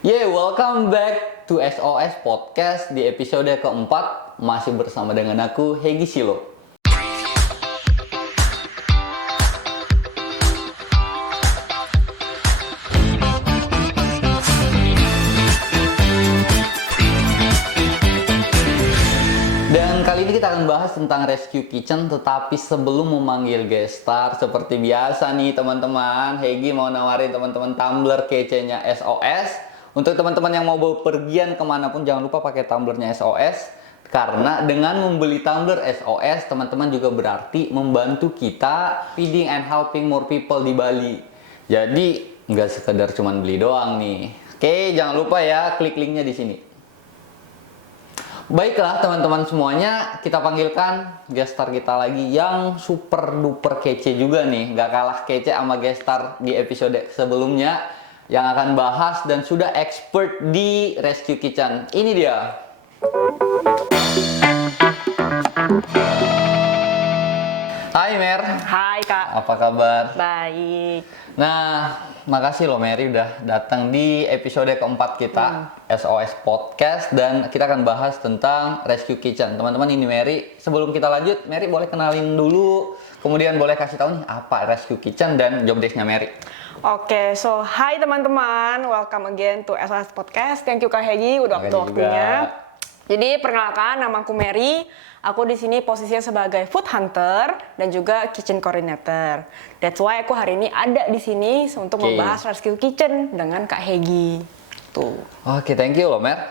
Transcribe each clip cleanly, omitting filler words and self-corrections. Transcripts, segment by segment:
Welcome back to SOS Podcast di episode keempat. Masih bersama dengan aku, Hegi Silo. Dan kali ini kita akan bahas tentang Rescue Kitchen. Tetapi sebelum memanggil guest star, seperti biasa nih teman-teman, Hegi mau nawarin teman-teman tumbler kece-nya SOS. Untuk teman-teman yang mau bepergian kemanapun, jangan lupa pakai tumblernya SOS. Karena dengan membeli tumbler SOS, teman-teman juga berarti membantu kita feeding and helping more people di Bali. Jadi nggak sekedar cuman beli doang nih. Oke, jangan lupa ya klik linknya di sini. Baiklah teman-teman semuanya, kita panggilkan guest star kita lagi yang super duper kece juga nih. Nggak kalah kece sama guest star di episode sebelumnya, yang akan bahas dan sudah expert di Rescue Kitchen. Ini dia. Hai Mer. Hai Kak. Apa kabar? Baik. Nah, makasih loh Mary udah datang di episode keempat kita SOS Podcast, dan kita akan bahas tentang Rescue Kitchen. Teman-teman, ini Mary. Sebelum kita lanjut, Mary boleh kenalin dulu, kemudian boleh kasih tahu nih apa Rescue Kitchen dan job desk-nya Mary. Oke, so hai teman-teman, welcome again to SOS Podcast. Thank you Kak Hegi udah waktu-waktunya. Jadi perkenalkan, nama aku Mary. Aku di sini posisinya sebagai food hunter dan juga kitchen coordinator. That's why aku hari ini ada di sini untuk membahas Rescue Kitchen dengan Kak Hegi. Tuh. Oke, thank you loh Mer.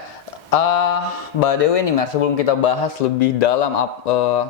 By the way nih Mer, sebelum kita bahas lebih dalam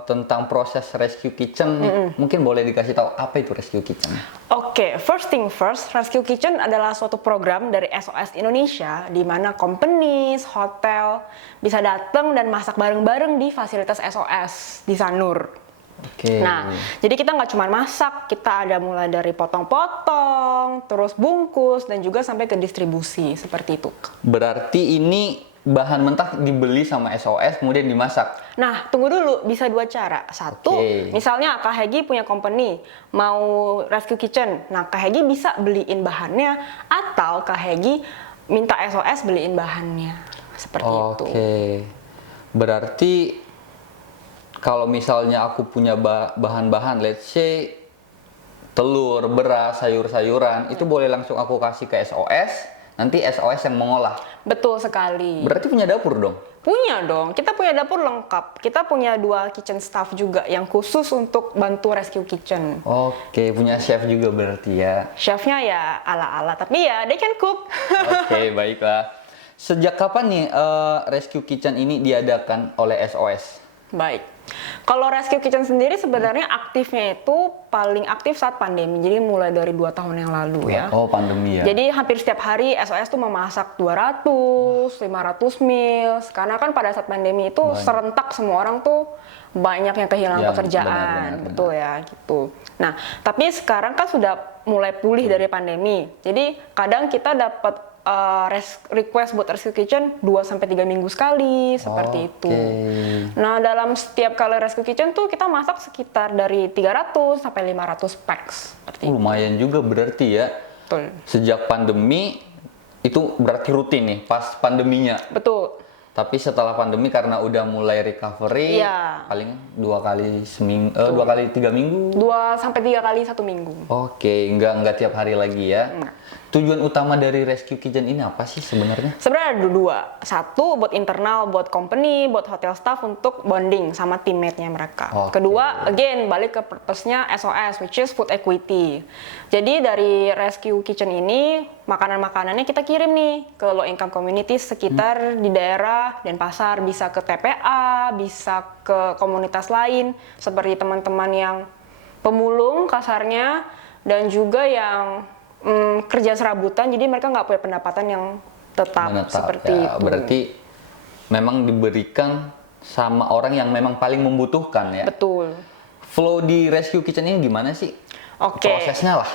tentang proses Rescue Kitchen, mungkin boleh dikasih tahu apa itu Rescue Kitchen? Oke, first thing first, Rescue Kitchen adalah suatu program dari SOS Indonesia di mana companies, hotel bisa datang dan masak bareng-bareng di fasilitas SOS di Sanur. Oke. Nah, jadi kita nggak cuma masak, kita ada mulai dari potong-potong, terus bungkus, dan juga sampai ke distribusi, seperti itu. Berarti ini bahan mentah dibeli sama SOS kemudian dimasak? Nah, tunggu dulu, bisa dua cara. Satu, misalnya Kak Hegi punya company, mau Rescue Kitchen. Nah, Kak Hegi bisa beliin bahannya, atau Kak Hegi minta SOS beliin bahannya. Seperti itu. Oke. Berarti kalau misalnya aku punya bahan-bahan, let's say telur, beras, sayur-sayuran, itu boleh langsung aku kasih ke SOS, nanti SOS yang mengolah. Betul sekali. Berarti punya dapur dong? Punya dong, kita punya dapur lengkap. Kita punya 2 kitchen staff juga yang khusus untuk bantu Rescue Kitchen. Oke, punya chef juga berarti ya? Chefnya ya ala-ala, tapi ya they can cook. Oke, baiklah. Sejak kapan nih Rescue Kitchen ini diadakan oleh SOS? Baik. Kalau Rescue Kitchen sendiri sebenarnya aktifnya itu paling aktif saat pandemi. Jadi mulai dari 2 tahun yang lalu ya. Oh, pandemi ya. Jadi hampir setiap hari SOS tuh memasak 200, 500 meals. Karena kan pada saat pandemi itu serentak semua orang tuh banyak yang kehilangan pekerjaan. Benar. Betul ya, gitu. Nah, tapi sekarang kan sudah mulai pulih dari pandemi. Jadi kadang kita dapat request buat Rescue Kitchen 2-3 minggu sekali, seperti itu. Nah, dalam setiap kali Rescue Kitchen tuh kita masak sekitar dari 300 sampai 500 packs. Lumayan juga berarti ya. Betul. Sejak pandemi itu berarti rutin nih pas pandeminya. Betul. Tapi setelah pandemi karena udah mulai recovery, paling 2 kali seminggu, 2 kali 3 minggu. 2-3 kali 1 minggu. Oke, nggak tiap hari lagi ya. Tujuan utama dari Rescue Kitchen ini apa sih sebenarnya? Sebenarnya ada 2. Satu buat internal, buat company, buat hotel staff untuk bonding sama teammate-nya mereka. Kedua, again balik ke purpose-nya SOS, which is food equity. Jadi dari Rescue Kitchen ini makanan-makanannya kita kirim nih ke low income communities sekitar di daerah Denpasar, bisa ke TPA, bisa ke komunitas lain seperti teman-teman yang pemulung kasarnya, dan juga yang kerja serabutan, jadi mereka nggak punya pendapatan yang tetap seperti ya, itu. Berarti memang diberikan sama orang yang memang paling membutuhkan ya. Betul. Flow di Rescue Kitchen ini gimana sih? Prosesnya lah.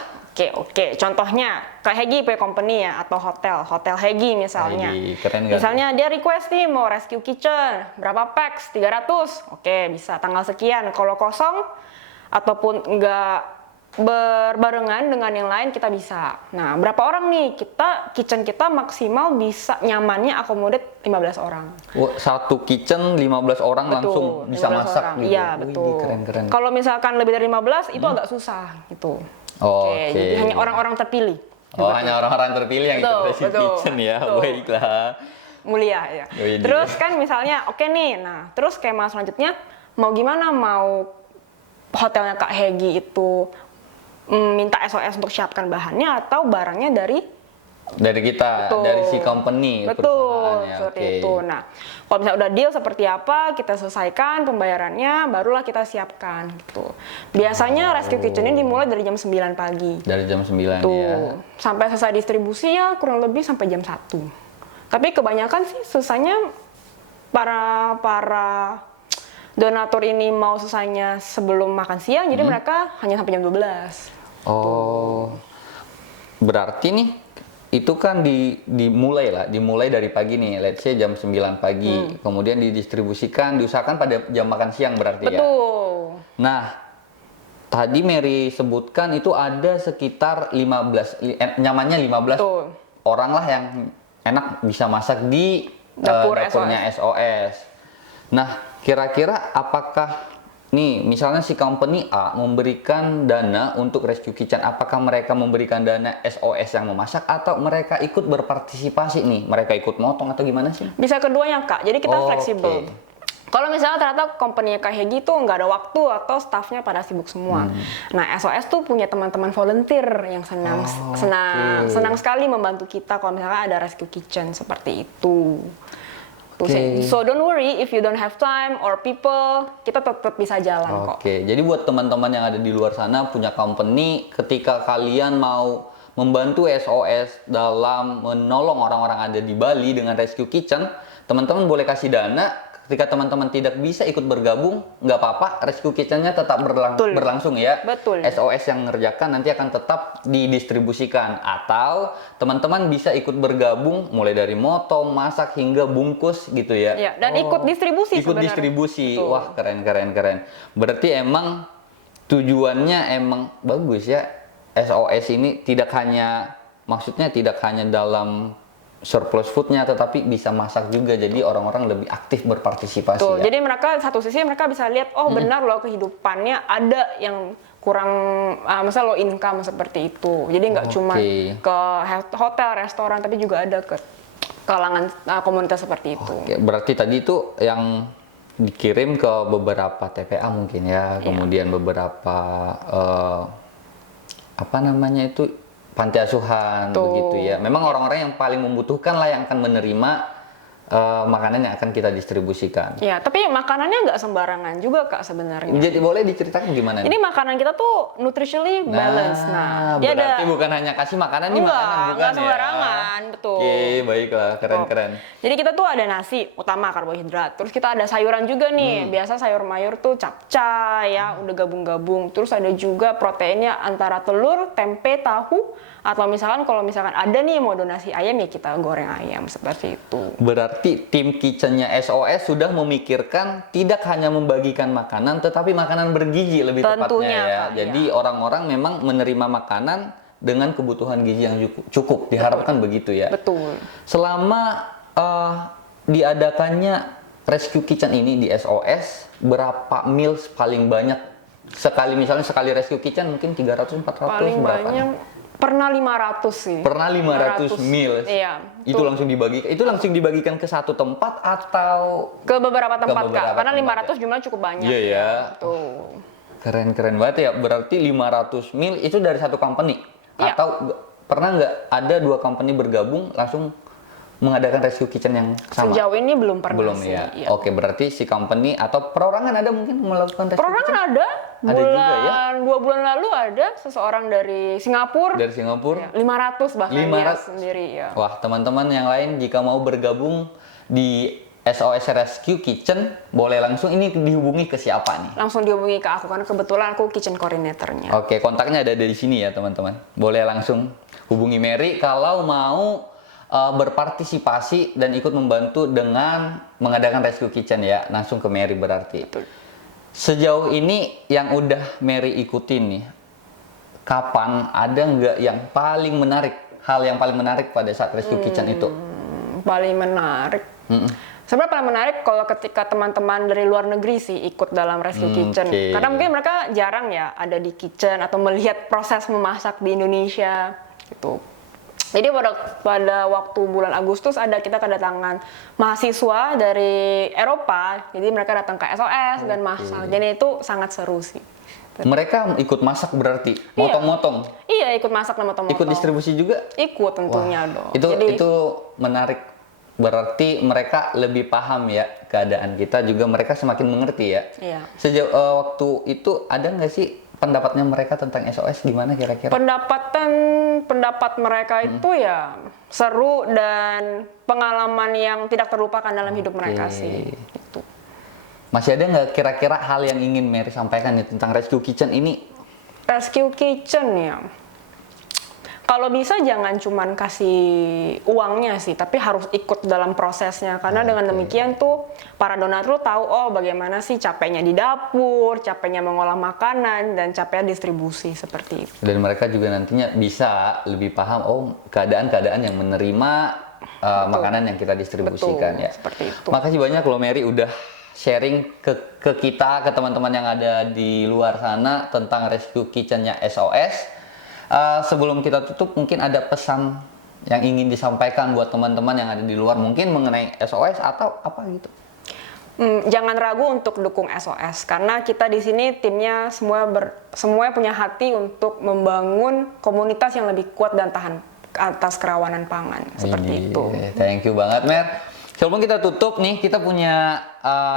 Oke. Contohnya, kayak Hegi punya company ya, atau hotel Hegi misalnya. Hegi, keren gak? Misalnya dia request nih mau Rescue Kitchen, berapa packs? 300. Oke, bisa tanggal sekian. Kalau kosong ataupun nggak berbarengan dengan yang lain kita bisa. Nah, berapa orang nih? Kitchen kita maksimal bisa nyamannya akomodate 15 orang. Satu kitchen 15 orang Betul, langsung bisa 15 masak orang. gitu. Iya, Wih, betul. keren-keren. Kalau misalkan lebih dari 15 itu agak susah gitu. Oke. Jadi hanya orang-orang terpilih. Oh, hanya orang-orang terpilih yang Betul, ikut rescue betul, kitchen ya. betul. Baiklah. Mulia ya. Widih. Terus kan misalnya oke nih, nah terus skema selanjutnya mau gimana, mau hotelnya Kak Hegi itu minta SOS untuk siapkan bahannya atau barangnya dari kita, Betul. dari si company betul perusahaannya. seperti Oke. itu. Nah kalau misalnya udah deal seperti apa, kita selesaikan pembayarannya, barulah kita siapkan gitu. Biasanya rescue kitchen ini dimulai dari jam 9 pagi. Dari jam 9 Tuh, ya. sampai selesai distribusi ya kurang lebih sampai jam 1. Tapi kebanyakan sih selesainya para donatur ini mau selesainya sebelum makan siang, jadi mereka hanya sampai jam 12. Oh. Berarti nih itu kan dimulai dari pagi nih, let's say jam 9 pagi, kemudian didistribusikan, diusahakan pada jam makan siang berarti ya. Betul. Nah, tadi Mary sebutkan itu ada sekitar 15 nyamannya 15 Betul. orang lah yang enak bisa masak di dapurnya SOS. Nah, kira-kira apakah nih misalnya si company A memberikan dana untuk rescue kitchen, apakah mereka memberikan dana SOS yang memasak atau mereka ikut berpartisipasi nih, mereka ikut motong atau gimana sih? Bisa keduanya Kak, jadi kita Oke. fleksibel. Kalau misalnya ternyata company Kak Hegi tuh nggak ada waktu atau staffnya pada sibuk semua. Nah SOS tuh punya teman-teman volunteer yang senang sekali membantu kita kalau misalnya ada rescue kitchen seperti itu. So don't worry if you don't have time or people, kita tetap bisa jalan kok. Oke, jadi buat teman-teman yang ada di luar sana punya company, ketika kalian mau membantu SOS dalam menolong orang-orang ada di Bali dengan rescue kitchen, teman-teman boleh kasih dana. Ketika teman-teman tidak bisa ikut bergabung, nggak apa-apa, rescue kitchen-nya tetap berlangsung ya. Betul. SOS yang ngerjakan nanti akan tetap didistribusikan. Atau teman-teman bisa ikut bergabung mulai dari motong, masak, hingga bungkus gitu ya. Ya, dan ikut distribusi Ikut sebenarnya. distribusi. Betul. Wah, keren. Berarti emang tujuannya emang bagus ya. SOS ini maksudnya tidak hanya dalam surplus foodnya, tetapi bisa masak juga, jadi orang-orang lebih aktif berpartisipasi. Tuh, ya. jadi mereka satu sisi mereka bisa lihat, oh benar loh kehidupannya ada yang kurang, misalnya low income seperti itu. Jadi nggak cuma ke hotel, restoran, tapi juga ada ke kalangan komunitas seperti itu. Oke, berarti tadi itu yang dikirim ke beberapa TPA mungkin ya, kemudian beberapa panti asuhan begitu ya. Memang orang-orang yang paling membutuhkan lah yang akan menerima makanan yang akan kita distribusikan. Ya, tapi makanannya nggak sembarangan juga Kak sebenarnya. Jadi boleh diceritakan gimana? Ini makanan kita tuh nutritionally balanced. Nah, dia berarti bukan hanya kasih makanan, nih makanan bukan nggak sembarangan, betul. Oke, baiklah, keren. Jadi kita tuh ada nasi utama karbohidrat, terus kita ada sayuran juga nih. Biasa sayur mayur tuh capcay ya, udah gabung-gabung. Terus ada juga proteinnya antara telur, tempe, tahu, atau misalkan kalau misalkan ada nih mau donasi ayam ya kita goreng ayam seperti itu. Berarti tim kitchen-nya SOS sudah memikirkan tidak hanya membagikan makanan, tetapi makanan bergizi lebih tepatnya ya. Kak, Jadi orang-orang memang menerima makanan dengan kebutuhan gizi yang cukup. Diharapkan begitu ya. Betul. Selama diadakannya rescue kitchen ini di SOS, berapa meals paling banyak misalnya sekali rescue kitchen mungkin 300-400 Paling berapa? banyak pernah 500 sih. Pernah 500 meals. Iya. Itu langsung dibagikan ke satu tempat atau Ke beberapa tempat Kak, karena tempat 500 jumlah cukup banyak. Iya ya. Tuh. Keren banget ya. Berarti 500 meal itu dari satu company? Iya. Atau pernah nggak ada dua company bergabung langsung mengadakan rescue kitchen yang sama? Sejauh ini belum pernah Belum sih. ya. Iya. Oke, berarti si company atau perorangan ada mungkin melakukan rescue Perorangan kitchen? ada. Ada juga ya? 2 bulan lalu ada seseorang dari Singapura. Dari Singapura? Ya, 500 bahkan dia 500. sendiri ya. Wah, teman-teman yang lain jika mau bergabung di SOS Rescue Kitchen, boleh langsung ini dihubungi ke siapa nih? Langsung dihubungi ke aku karena kebetulan aku kitchen coordinatornya. Oke, kontaknya ada di sini ya teman-teman. Boleh langsung hubungi Mary kalau mau berpartisipasi dan ikut membantu dengan mengadakan Rescue Kitchen ya. Langsung ke Mary berarti. Betul. Sejauh ini yang udah Mary ikutin nih, kapan ada nggak yang paling menarik, hal yang paling menarik pada saat Rescue Kitchen itu? Paling menarik. Sebenarnya paling menarik kalau ketika teman-teman dari luar negeri sih ikut dalam Rescue Kitchen. Oke. Karena mungkin mereka jarang ya ada di kitchen atau melihat proses memasak di Indonesia gitu. Jadi pada waktu bulan Agustus kita kedatangan mahasiswa dari Eropa. Jadi mereka datang ke SOS dan masak. Jadi itu sangat seru sih. Mereka ikut masak berarti, motong-motong. Iya, ikut masak dan motong-motong. Ikut distribusi juga? Ikut tentunya dong. Itu menarik. Berarti mereka lebih paham ya keadaan kita, juga mereka semakin mengerti ya. Iya. Sejauh waktu itu ada nggak sih pendapatnya mereka tentang SOS gimana kira-kira? Pendapat mereka itu ya seru dan pengalaman yang tidak terlupakan dalam hidup mereka sih. Gitu. Masih ada nggak kira-kira hal yang ingin Mary sampaikan nih tentang Rescue Kitchen ini? Rescue Kitchen ya. Kalau bisa jangan cuman kasih uangnya sih, tapi harus ikut dalam prosesnya. Karena dengan demikian tuh para donatur tahu bagaimana sih capeknya di dapur, capeknya mengolah makanan, dan capeknya distribusi seperti itu. Dan mereka juga nantinya bisa lebih paham keadaan-keadaan yang menerima makanan yang kita distribusikan. Betul, Ya. seperti itu. Makasih banyak loh Mary udah sharing ke kita, ke teman-teman yang ada di luar sana tentang Rescue Kitchen-nya SOS. Sebelum kita tutup, mungkin ada pesan yang ingin disampaikan buat teman-teman yang ada di luar, mungkin mengenai SOS atau apa gitu. Jangan ragu untuk dukung SOS karena kita di sini timnya semua punya hati untuk membangun komunitas yang lebih kuat dan tahan atas kerawanan pangan seperti itu. Thank you banget Mer. Sebelum kita tutup nih, kita punya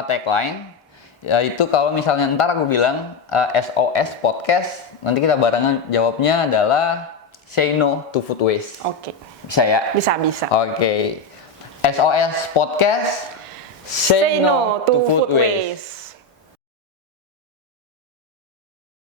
tagline. Yaitu kalau misalnya ntar aku bilang SOS Podcast, nanti kita barengan jawabnya adalah Say No to Food Waste. Oke. Bisa ya? Bisa. Oke. SOS Podcast, Say No to Food Waste.